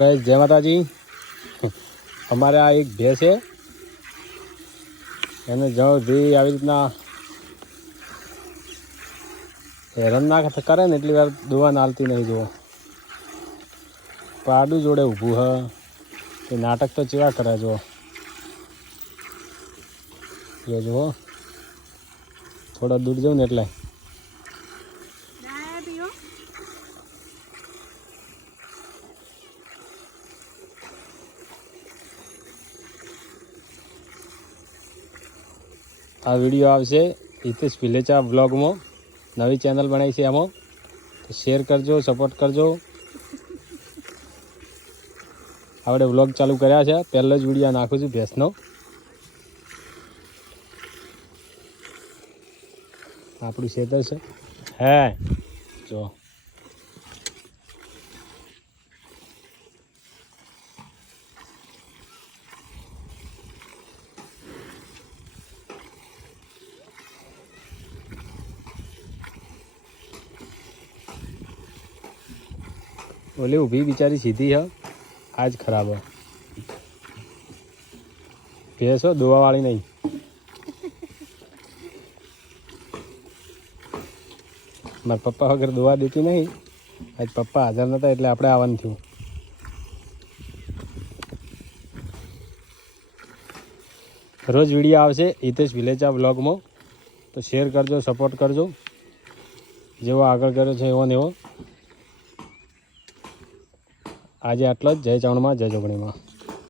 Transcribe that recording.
जय माता जी। हमारे आ एक भैंस है એને જો ધી આવી રીતના હેરાન ના કરે ને એટલી વાર દોવા નાલતી નહીં જુઓ પાડું જોડે ઊભું હ એ નાટક તો ચેવા કરે જો જુઓ થોડા દૂર જાઉં ને એટલે आ वीडियो आवशे हितेश भिलेचा व्लॉग में नवी चैनल बनाई है एम तो शेर करजो सपोर्ट करजो। आवड़े व्लॉग चालू कर्या छे पहलो ज वीडियो नाखू छूं भैंसनो आपणुं खेतर छे है जो ओली ऊभी बिचारी सीधी है आज खराब है भैंस हो दोवा वाली नहीं मार पप्पा वगैरह दोवा देती नहीं आज पप्पा हाजर नता एटले आपणे आववानुं थयुं। रोज वीडियो आवशे हितेश भिलेचा व्लॉग में तो शेर करजो सपोर्ट करजो जेवो आगळ कर्यो छे एवो ने एवो। आज आटलो ज। जय चावणमा जय जोगणीमा।